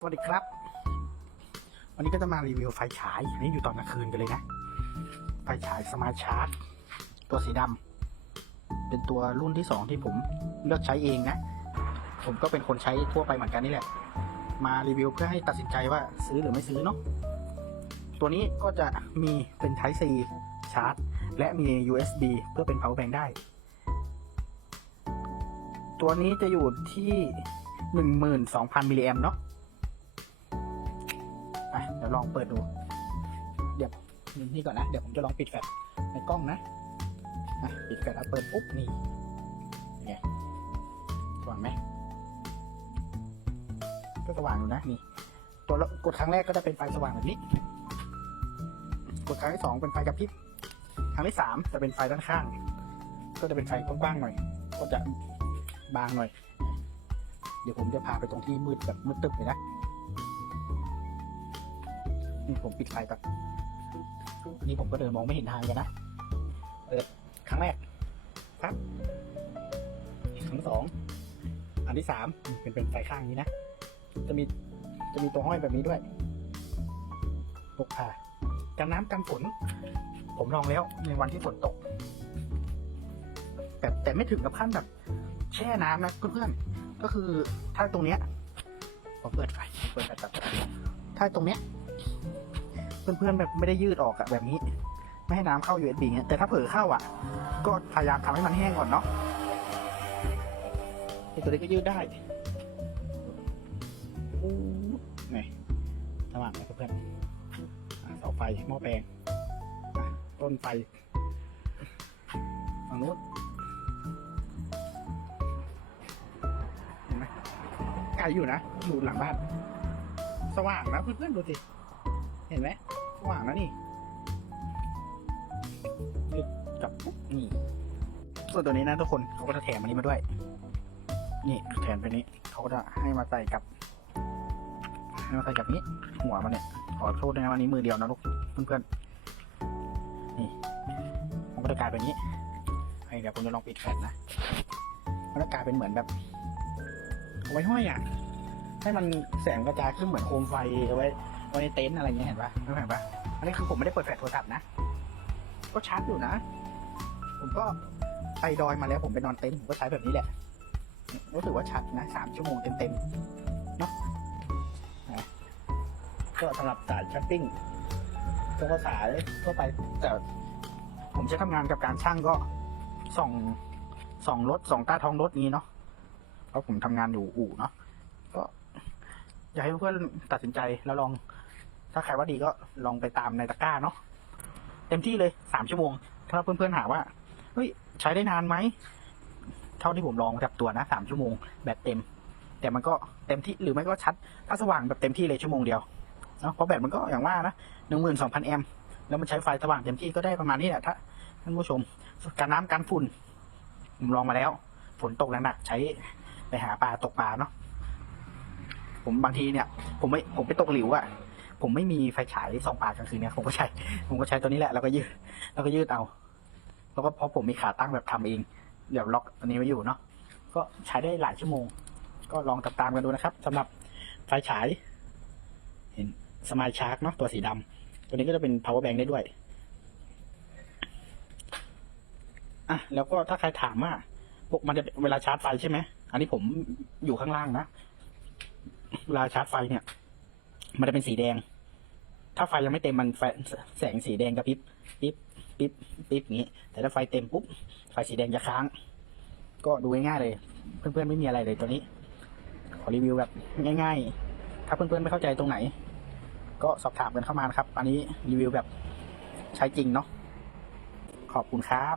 สวัสดีครับ วันนี้ก็จะมารีวิวไฟฉาย อันนี้อยู่ตอนกลางคืนกันเลยนะ ไฟฉายสมาร์ทชาร์จตัวสีดำเป็นตัวรุ่นที่สองที่ผมเลือกใช้เองนะ ผมก็เป็นคนใช้ทั่วไปเหมือนกันนี่แหละ มารีวิวเพื่อให้ตัดสินใจว่าซื้อหรือไม่ซื้อเนาะ ตัวนี้ก็จะมีเป็น Type C ชาร์จ และมี USB เพื่อเป็น power bank ได้ ตัวนี้จะอยู่ที่ 12,000มิลลิแอมเนาะ เดี๋ยวลองเปิดดู เดี๋ยวนี่ก่อนนะ เดี๋ยวผมจะลองปิดแฟลชในกล้องนะอะปิดแฟลชแล้วเปิดปุ๊บนี่ไงสว่างไหมก็สว่างอยู่นะนี่ ตัวกดครั้งแรกก็จะเป็นไฟสว่างแบบนี้ กดครั้งที่สองเป็นไฟกระพริบ ครั้งที่สามจะเป็นไฟด้านข้าง ก็จะเป็นไฟกว้างๆหน่อย ก็จะบางหน่อย เดี๋ยวผมจะพาไปตรงที่มืดแบบมืดตึ๊บเลยนะ นี่ผมปิดไฟแบบนี่ผมก็เดินมองไม่เห็นทางกันนะเปิดครั้งแรกครับครั้งสองอันที่สามเป็นเป็นไฟข้างนี้นะจะมีจะมีตัวห้อยแบบนี้ด้วยพกพากันน้ำกันฝนผมลองแล้วในวันที่ฝนตก แต่แต่ไม่ถึงกับขั้นแบบ แช่น้ำนะเพื่อนๆก็คือถ้าตรงเนี้ยผมเปิดไฟเปิดไฟตัดถ้าตรงเนี้ย เพื่อนๆแบบไม่ได้ยืดออกอะแบบนี้ ไม่ให้น้ำเข้า USB เงี้ยแต่ถ้าเผลอเข้าอะก็พยายามทำให้มันแห้งก่อนเนาะไอตัวนี้ก็ยืดได้ไงสว่างไหมเพื่อนเสาไฟหม้อแปลงต้นไฟฝั่งนู้นเห็นไหมไกลอยู่นะอยู่หลังบ้าน สว่างนะเพื่อนๆดูสิ เห็นไหม ว่างแล้วนี่ลึกกับปุ๊บนี่ส่วนตัวนี้นะทุกคนเขาก็จะแถมอันนี้มาด้วย นี่แถมไปนี้เขาก็จะให้มาใส่กับ ให้มาใส่กับนี้ หัวมันเนี่ยขอโทษด้วยนะวันนี้มือเดียวนะลูกเพื่อนๆนี่มันก็จะกลายเป็นนี้ให้เดี๋ยวผมจะลองปิดแฟลชนะมันจะกลายเป็นเหมือนแบบเอาไว้ห้อยอะให้มันแสงกระจายขึ้นเหมือนโคมไฟเอาไว้ไว้ในเต็นท์อะไรเงี้ยเห็นปะไม่เห็นปะ อันนี้คือผมไม่ได้เปิดแฟลชโทรศัพท์นะ ก็ชาร์จอยู่นะ ผมก็ไปดอยมาแล้วผมไปนอนเต็นท์ผมก็ใช้แบบนี้แหละ รู้สึกว่าชัดนะสามชั่วโมงเต็มๆเนาะก็สำหรับสายชัตติ้งก็สายทั่วไปแต่ผมจะทำงานกับการช่างก็ส่องส่องรถส่องใต้ท้องรถนี้เนาะเพราะผมทำงานอยู่อู่เนาะก็อยากให้เพื่อนตัดสินใจแล้วลอง ถ้าใครว่าดีก็ลองไปตามในตะกร้าเนาะเต็มที่เลยสามชั่วโมง ถ้าเพื่อนๆหาว่าเฮ้ยใช้ได้นานไหมเท่าที่ผมลองจับตัวนะสามชั่วโมงแบตเต็ม แต่มันก็เต็มที่หรือไม่ก็ชัด ถ้าสว่างแบบเต็มที่เลยชั่วโมงเดียวเนาะเพราะแบตมันก็อย่างว่านะหนึ่งหมื่นสองพันแอมป์แล้วมันใช้ไฟสว่างเต็มที่ก็ได้ประมาณนี้แหละถ้าท่านผู้ชมการน้ำกันฝุ่นผมลองมาแล้ว ฝนตกหนักๆใช้ไปหาปลาตกปลาเนาะผมบางทีเนี่ย ผมไม่ผมไปตกหลิวอะ ผมไม่มีไฟฉายสองปากกลางคืนเนี่ยผมก็ใช้ ผมก็ใช้ตัวนี้แหละ แล้วก็ยืด แล้วก็ยืดเอา แล้วก็เพราะผมมีขาตั้งแบบทำเองเดี๋ยวล็อกอันนี้ไว้อยู่เนาะ ก็ใช้ได้หลายชั่วโมง ก็ลองตตามกันดูนะครับสำหรับไฟฉาย เห็นสมายชาร์กเนาะตัวสีดำตัวนี้ก็จะเป็น power bank ได้ด้วย อะ แล้วก็ถ้าใครถามว่าพวกมันจะเวลาชาร์จไฟใช่ไหม อันนี้ผมอยู่ข้างล่างนะ เวลาชาร์จไฟเนี่ย มันจะเป็นสีแดง ถ้าไฟยังไม่เต็มมันแสงสีแดงกระพริบปิ๊บปิ๊บปิ๊บอย่างนี้ แต่ถ้าไฟเต็มปุ๊บไฟสีแดงจะค้าง ก็ดูง่ายๆเลย เพื่อนๆไม่มีอะไรเลยตัวนี้ ขอรีวิวแบบง่าย ๆ ถ้าเพื่อนๆไม่เข้าใจตรงไหน ก็สอบถามกันเข้ามานะครับ อันนี้รีวิวแบบใช้จริงเนาะขอบคุณครับ